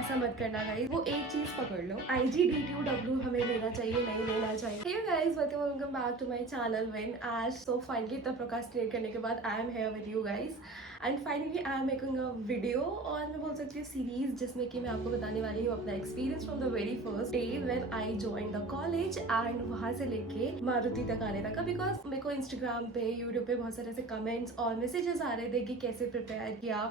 ऐसा मत करना गाइस, वो एक चीज पकड़ लो, IGDTU हमें लेना चाहिए नहीं लेना चाहिए। Hey guys, welcome back to my channel Win। आज so finally इतना प्रोक्रास्टिनेट करने के बाद I am here with you guys and finally I am making a video और मैं बोल सकती हूँ सीरीज, जिसमें कि मैं आपको बताने वाली हूँ अपना experience from the very first day when I join the college and वहाँ से लेके मारुति तक आने तक। बिकॉज मेरे को इंस्टाग्राम पे यूट्यूब पे बहुत सारे ऐसे कमेंट्स और मैसेजेस आ रहे थे कि कैसे प्रिपेयर किया,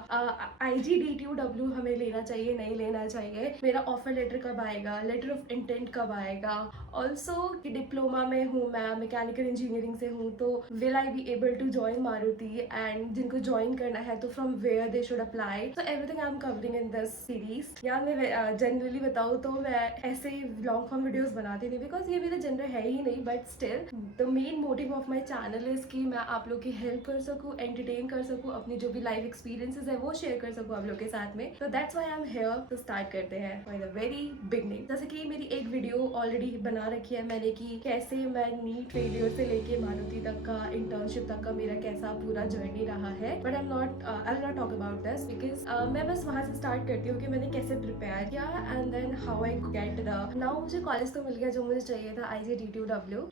IGDTU हमें लेना चाहिए नहीं लेना चाहिए, मेरा ऑफर लेटर कब आएगा, लेटर ऑफ इंटेंट कब आएगा, ऑल्सो कि डिप्लोमा में हूँ मैं, मैकेनिकल इंजीनियरिंग से हूँ, तो will I be able to join Maruti and जिनको ज्वाइन करना है तो from where they should apply. So everything I am covering in this series. यार मैं जनरली बताऊँ तो मैं ऐसे लॉन्ग फॉर्म वीडियोस बनाती नहीं बिकॉज ये मेरा जनरल है ही नहीं, but still the main motive of my channel is कि मैं आप लोग की हेल्प कर सकूँ, एंटरटेन कर सकूँ, अपनी जो भी लाइफ एक्सपीरियंसेस है वो शेयर कर सकूँ आप लोग के साथ में। तो that's why I am here. तो स्टार्ट करते हैं बाय द वेरी बिगनिंग। जैसे कि मेरी एक वीडियो ऑलरेडी बना रखी है मैंने कि कैसे मैं नीट फेलियर से लेके मारुति तक का, इंटर्नशिप तक का मेरा कैसा पूरा जर्नी रहा है, but I will not talk about this because मैं बस वहां से स्टार्ट करती हूँ कि मैंने कैसे प्रिपेयर किया and then how I get the now. मुझे कॉलेज तो मिल गया जो मुझे चाहिए था, IGDTU,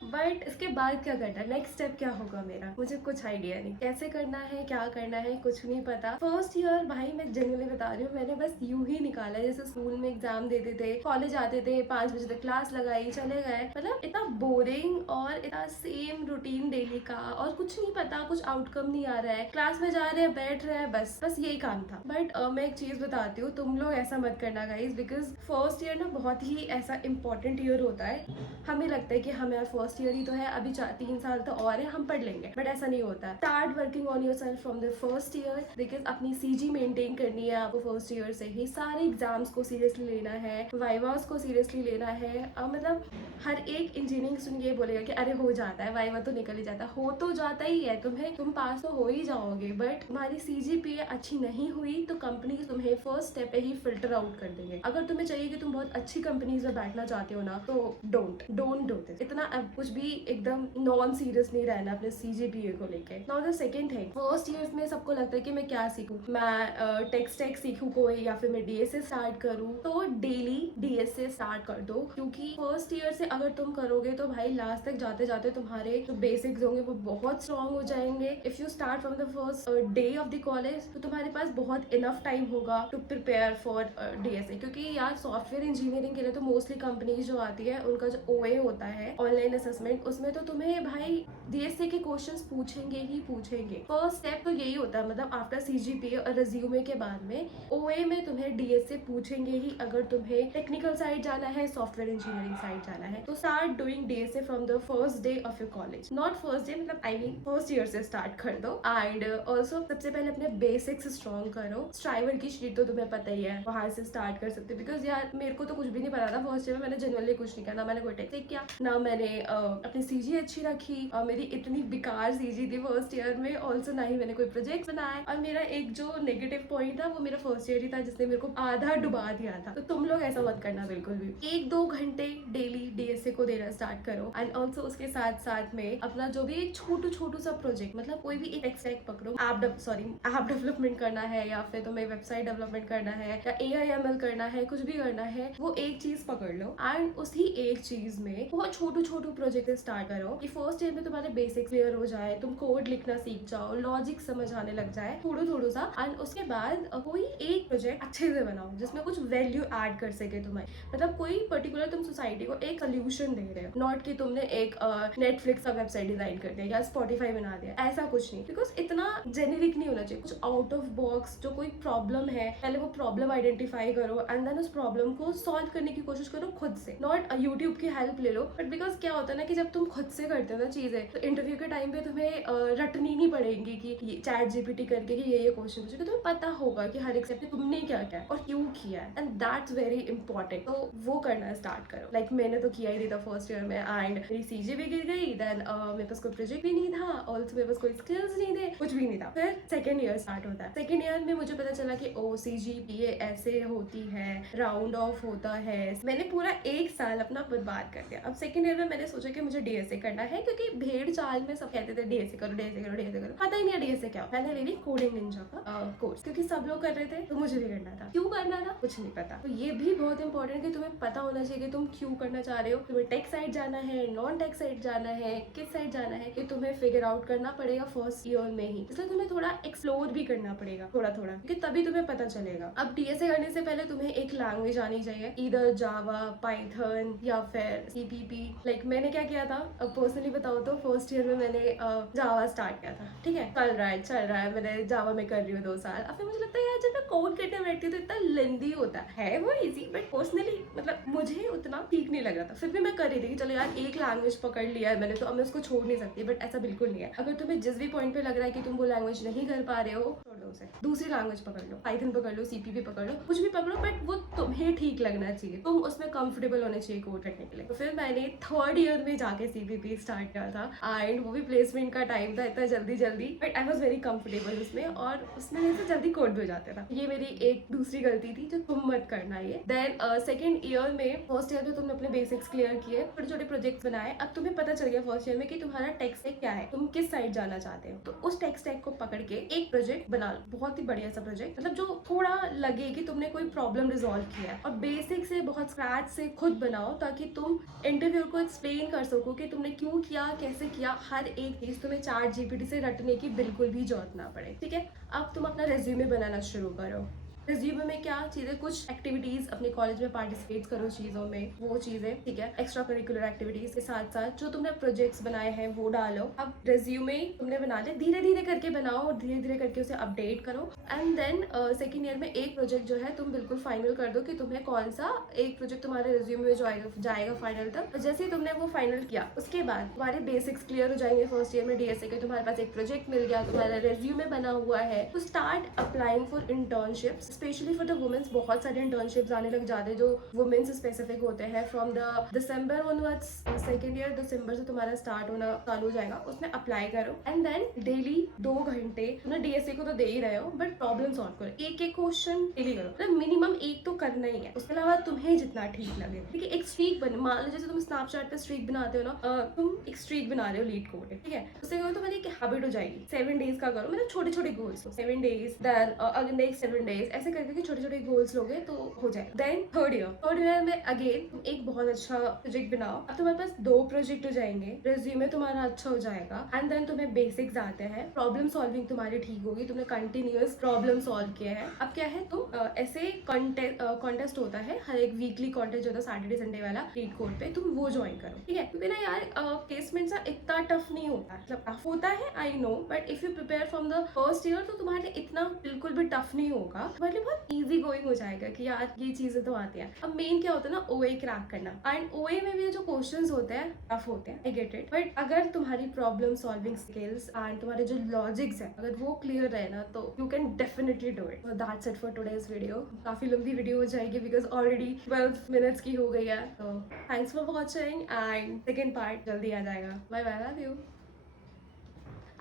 बट इसके बाद क्या करना है, नेक्स्ट स्टेप क्या होगा मेरा, मुझे कुछ आइडिया नहीं, कैसे करना है क्या करना है कुछ नहीं पता। फर्स्ट ईयर भाई मैं जेन्युइनली बता रही हूँ, मैंने बस यूं ही निकाला, जैसे स्कूल में एग्जाम देते थे, कॉलेज आते थे, 5 बजे तक क्लास लगाई चले गए, मतलब इतना बोरिंग और इतना सेम रूटीन डेली का, और कुछ नहीं पता, कुछ आउटकम नहीं आ रहा है, क्लास में जा रहे हैं बैठ रहे हैं, बस यही काम था। बट मैं एक चीज बताती हूँ, तुम लोग ऐसा मत करना गाइज, बिकॉज फर्स्ट ईयर ना बहुत ही ऐसा इंपॉर्टेंट ईयर होता है। हमें लगता है कि हमें यार फर्स्ट ईयर ही तो है, अभी 3 साल तो और है, हम पढ़ लेंगे, बट ऐसा नहीं होता। Start working on your self from the first year, because अपनी CG मेंटेन करनी है आपको फर्स्ट ईयर से ही। सारे एग्जाम्स को सीरियसली लेना है, वाइवास को सीरियसली लेना है। मतलब हर एक इंजीनियरिंग स्टूडेंट ये बोलेगा कि अरे हो जाता है, वाइवा तो निकल ही जाता है, हो तो जाता ही है, तुम पास तो हो ही जाओगे, बट तुम्हारी CGPA अच्छी नहीं हुई तो कंपनी तुम्हें फर्स्ट स्टेप पे ही फिल्टर आउट कर देंगे। अगर तुम्हें चाहिए कि तुम बहुत अच्छी कंपनीज में बैठना चाहते हो ना, तो डोंट डू दिस। इतना कुछ भी एकदम नॉन सीरियस नहीं रहना अपने CGPA को लेके। Now the second thing, first year में सबको लगता है कि मैं क्या सीखूं, मैं टेक सीखूं कोई, या फिर मैं DSA स्टार्ट करूं, तो डेली DSA स्टार्ट कर दो, क्योंकि फर्स्ट ईयर से अगर तुम करोगे तो भाई लास्ट तक जाते जाते तुम्हारे जो बेसिक्स होंगे वो बहुत स्ट्रॉन्ग हो जाएंगे। If you start from the first day of the college, तो तुम्हारे पास बहुत इनफ टाइम होगा टू प्रिपेयर फॉर DSA। क्योंकि यार सॉफ्टवेयर इंजीनियरिंग के लिए तो मोस्टली कंपनीज जो आती है उनका जो OA होता है, ऑनलाइन असेसमेंट, उसमें तो तुम्हें भाई DSA के क्वेश्चंस पूछेंगे ही पूछेंगे। फर्स्ट स्टेप तो यही होता है, मतलब आफ्टर CGPA और रिज्यूमे के बाद में OA में तुम्हें DSA पूछेंगे ही, अगर तुम्हें टेक्निकल साइड जाना है, सॉफ्टवेयर इंजीनियरिंग साइड जाना है। तो start doing DSA from the first day of your college, not first day, मतलब आई मीन फर्स्ट ईयर से स्टार्ट कर दो। एंड ऑल्सो सबसे पहले अपने बेसिक्स स्ट्रॉन्ग करो। स्ट्राइवर की शीट तो तुम्हें पता ही है, वहां से स्टार्ट कर सकते हो, बिकॉज यार मेरे को तो कुछ भी नहीं पता था फर्स्ट ईयर में, मैंने जनरली कुछ नहीं किया, ना मैंने कोई टेक किया, ना मैंने अपनी CG अच्छी रखी, मेरी इतनी बेकार CG थी फर्स्ट ईयर में, ऑल्सो ना ही मैंने कोई प्रोजेक्ट बनाया। और मेरा एक जो नेगेटिव पॉइंट था वो मेरा फर्स्ट ईयर ही था, जिसने मेरे को आधा डुबा दिया था। तो तुम लोग ऐसा मत करना बिल्कुल भी। 1-2 घंटे डेली DSA को देना स्टार्ट करो एंड ऑल्सो उसके साथ साथ में अपना जो भी एक छोटू सा प्रोजेक्ट, मतलब कोई भी एक स्टैक पकड़ो, ऐप डेवलपमेंट करना है, या फिर तुम्हें वेबसाइट डेवलपमेंट करना है, या AIML करना है, कुछ भी करना है, वो एक चीज पकड़ लो एंड उसी एक चीज में बहुत छोटू प्रोजेक्ट स्टार्ट करो कि फर्स्ट ईयर में तुम्हारे बेसिक क्लियर हो जाए, तुम कोड लिखना सीख जाओ, लॉजिक समझ आने लग जाए थोड़ा सा। एंड उसके बाद कोई एक प्रोजेक्ट अच्छे से बनाओ जिसमें कुछ वैल्यू ऐड कर सके तुम्हें, मतलब कोई पर्टिकुलर तुम सोसाइटी को एक सोल्यूशन दे रहे हो, नॉट कि तुमने एक नेटफ्लिक्स का वेबसाइट डिजाइन कर दिया या स्पॉटिफाई बना दिया, ऐसा कुछ नहीं। बिकॉज इतना जेनेरिक नहीं होना चाहिए, कुछ आउट ऑफ बॉक्स, जो कोई प्रॉब्लम है पहले वो प्रॉब्लम आइडेंटिफाई करो एंड देन उस प्रॉब्लम को सॉल्व करने की कोशिश करो खुद से, नॉट यूट्यूब की हेल्प ले लो। बट बिकॉज क्या होता है ना कि जब तुम खुद से करते हो ना चीजें, तो इंटरव्यू के टाइम पे तुम्हें रटनी नहीं पड़ेगी कि चैट GPT करके कि ये क्वेश्चन पूछे, तुम्हें पता होगा कि हर एक स्टेप पे तुमने क्या क्या और क्यों किया है, एंड दैट्स वेरी इंपॉर्टेंट। तो वो करना स्टार्ट करो। लाइक मैंने तो किया ही नहीं था फर्स्ट ईयर में, एंड मेरी CG भी गिर गई, देन मेरे पास कोई प्रोजेक्ट भी नहीं था, ऑल्सो मेरे पास कोई स्किल्स नहीं थे, कुछ भी नहीं था। फिर सेकेंड ईयर स्टार्ट होता है। सेकेंड ईयर में मुझे पता चला कि ओ CGPA ऐसे होती है, राउंड ऑफ होता है। मैंने पूरा एक साल अपना बर्बाद कर दिया। अब सेकेंड ईयर में मैंने सोचा कि मुझे DSA करना है, क्योंकि भेड़ चाल में सब कहते थे DSA करो, DSA करो, DSA करो। पता ही नहीं है DSA क्या। मैंने ले ली कोडिंग निंजा का कोर्स, क्योंकि सब लोग कर रहे थे तो मुझे भी करना था। क्यों करना था कुछ नहीं पता। तो ये भी बहुत इंपॉर्टेंट कि तुम्हें पता होना चाहिए कि तुम क्यों करना चाह रहे हो। तुम्हें टेक साइड जाना है, नॉन टेक साइड जाना है, किस साइड जाना है, कि तुम्हें फिगर आउट करना पड़ेगा फर्स्ट ईयर में ही। इसलिए तुम्हें थोड़ा एक्सप्लोर भी करना पड़ेगा थोड़ा थोड़ा, क्योंकि तभी तुम्हें पता चलेगा। अब DSA करने से पहले तुम्हें एक लैंग्वेज आनी चाहिए, इधर जावा, पाइथन या फिर CPP। लाइक मैंने क्या किया था, अब पर्सनली बताओ तो फर्स्ट ईयर में मैंने जावा स्टार्ट किया था। ठीक है, चल रहा है, मैंने जावा में कर रही हूँ 2 साल। अब फिर मुझे लगता है यार जब मैं कोड करने बैठती हूँ तो इतना लेंदी होता है। वो इजी, बट पर्सनली मतलब मुझे उतना ठीक नहीं लग रहा था। फिर भी मैं कर रही थी कि चलो यार एक लैंग्वेज पकड़ लिया है मैंने, तो अब मैं उसको छोड़ नहीं सकती। बट ऐसा बिल्कुल नहीं है। अगर तुम्हें जिस भी पॉइंट पे लग रहा है कि तुम वो लैंग्वेज नहीं कर पा रहे हो, छोड़ दो उसे, दूसरी लैंग्वेज पकड़ लो, पाइथन पकड़ लो, CPP पकड़ लो, कुछ भी पकड़ो, बट वो तुम्हें ठीक लगना चाहिए, तुम उसमें कंफर्टेबल होने चाहिए कोड करने के लिए। तो फिर मैंने थर्ड ईयर में जाके CPP स्टार्ट किया था, एंड वो भी प्लेसमेंट का टाइम था, इतना जल्दी, but I was very comfortable उसमें, और उसमें मेरे से जल्दी कोड भी हो जाता था। ये मेरी एक दूसरी गलती थी जो तुम मत करना। ये देन सेकेंड ईयर में, फर्स्ट ईयर में तुमने अपने बेसिक्स क्लियर किए, छोटे छोटे प्रोजेक्ट्स बनाए। अब तुम्हें पता चल गया फर्स्ट ईयर में कि तुम्हारा टेक स्टैक क्या है, तुम किस साइड जाना चाहते हो। तो उस टेक स्टैक को पकड़ के एक प्रोजेक्ट बना लो, बहुत ही बढ़िया सा प्रोजेक्ट, मतलब जो थोड़ा लगे कि तुमने कोई प्रॉब्लम रिजॉल्व किया है। और बेसिक से बहुत स्क्रैच से खुद बनाओ, ताकि तुम इंटरव्यू को एक्सप्लेन कर सको कि तुमने क्यों किया, कैसे किया। हर एक चीज तुम्हें ChatGPT से रटने की बिल्कुल भी जरूरत ना पड़े। ठीक है, अब तुम अपना रेज्यूमे बनाना शुरू करो। रिज्यूमे में क्या चीजें, कुछ एक्टिविटीज अपने कॉलेज में पार्टिसिपेट करो चीजों में, वो चीजें। ठीक है, एक्स्ट्रा करिकुलर एक्टिविटीज के साथ साथ जो तुमने प्रोजेक्ट्स बनाए हैं वो डालो। अब रिज्यूमे तुमने बना लिया, धीरे धीरे करके बनाओ और धीरे धीरे करके उसे अपडेट करो। एंड देन सेकेंड ईयर में एक प्रोजेक्ट जो है तुम बिल्कुल फाइनल कर दो कि तुम्हें कौन सा एक प्रोजेक्ट तुम्हारे रिज्यूमे में जाएगा फाइनल तक। तो जैसे ही तुमने वो फाइनल किया, उसके बाद तुम्हारे बेसिक्स क्लियर हो जाएंगे फर्स्ट ईयर में DSA के, तुम्हारे पास एक प्रोजेक्ट मिल गया, तुम्हारा रेज्यूमे बना हुआ है, तो start applying for internships, specially for the womens. बहुत सारे इंटर्नशिप्स आने लग जाते हैं जो वुमेन्स स्पेसिफिक होते हैं। From the December onwards, second year दिसंबर से तुम्हारा स्टार्ट होना चालू हो जाएगा, उसमें अप्लाई करो। एंड देन डेली 2 घंटे तुमने DSA को तो दे ही रहे हो, बट प्रॉब्लम सॉल्व करो, एक एक क्वेश्चन डेली करो, मतलब मिनिमम एक तो करना ही है। उसके अलावा तुम्हें जितना ठीक लगे। ठीक है, एक स्ट्रीक बने, मान लो जैसे तुम स्नैपचैट पे स्ट्रीक बनाते हो ना, तुम एक स्ट्रीक बना रहे हो लीड कोड, ठीक है, उससे करो तुम्हारी एक हैबिट हो जाएगी। 7 डेज का करो, मतलब छोटे छोटे goals, 7 days, then again next 7 days, ऐसे करके छोटे छोटे गोल्स लोगे तो हो जाए। देन थर्ड ईयर में अगेन तुम एक बहुत अच्छा प्रोजेक्ट बनाओ। अब तुम्हारे पास 2 प्रोजेक्ट हो जाएंगे, रेज्यूमे तुम्हारा अच्छा हो जाएगा, एंड देन तुम्हें बेसिक्स आते हैं, प्रॉब्लम सॉल्विंग तुम्हारी ठीक होगी, तुमने कंटिन्यूअस प्रॉब्लम सॉल्व किया है। अब क्या है, तुम ऐसे कॉन्टेस्ट होता है, हर एक वीकली कॉन्टेस्ट जो होता है सैटरडे संडे वाला लीड कोड पे, तुम वो ज्वाइन करो। ठीक है, क्योंकि ना यार प्लेसमेंट इतना टफ नहीं होता, मतलब टफ होता है I know, but if you prepare from the first year तो तुम्हारे लिए इतना बिल्कुल भी टफ नहीं होगा, तुम्हारे लिए बहुत इजी गोइंग हो जाएगा कि यार ये चीजें तो आती हैं। अब मेन क्या होता है ना, OA क्रैक करना, एंड OA में भी जो क्वेश्चंस होते हैं टफ होते हैं, आई गेट इट, बट अगर तुम्हारी प्रॉब्लम सॉल्विंग स्किल्स एंड तुम्हारे जो लॉजिक्स है अगर वो क्लियर रहे ना, तो you can definitely do it. That's it for today's video. काफी लंबी वीडियो हो जाएगी बिकॉज ऑलरेडी 12 मिनट्स की हो गई है। तो thanks for watching, and second part जल्दी आ जाएगा। Bye bye, love you,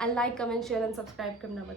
and like, comment, share and subscribe करना मत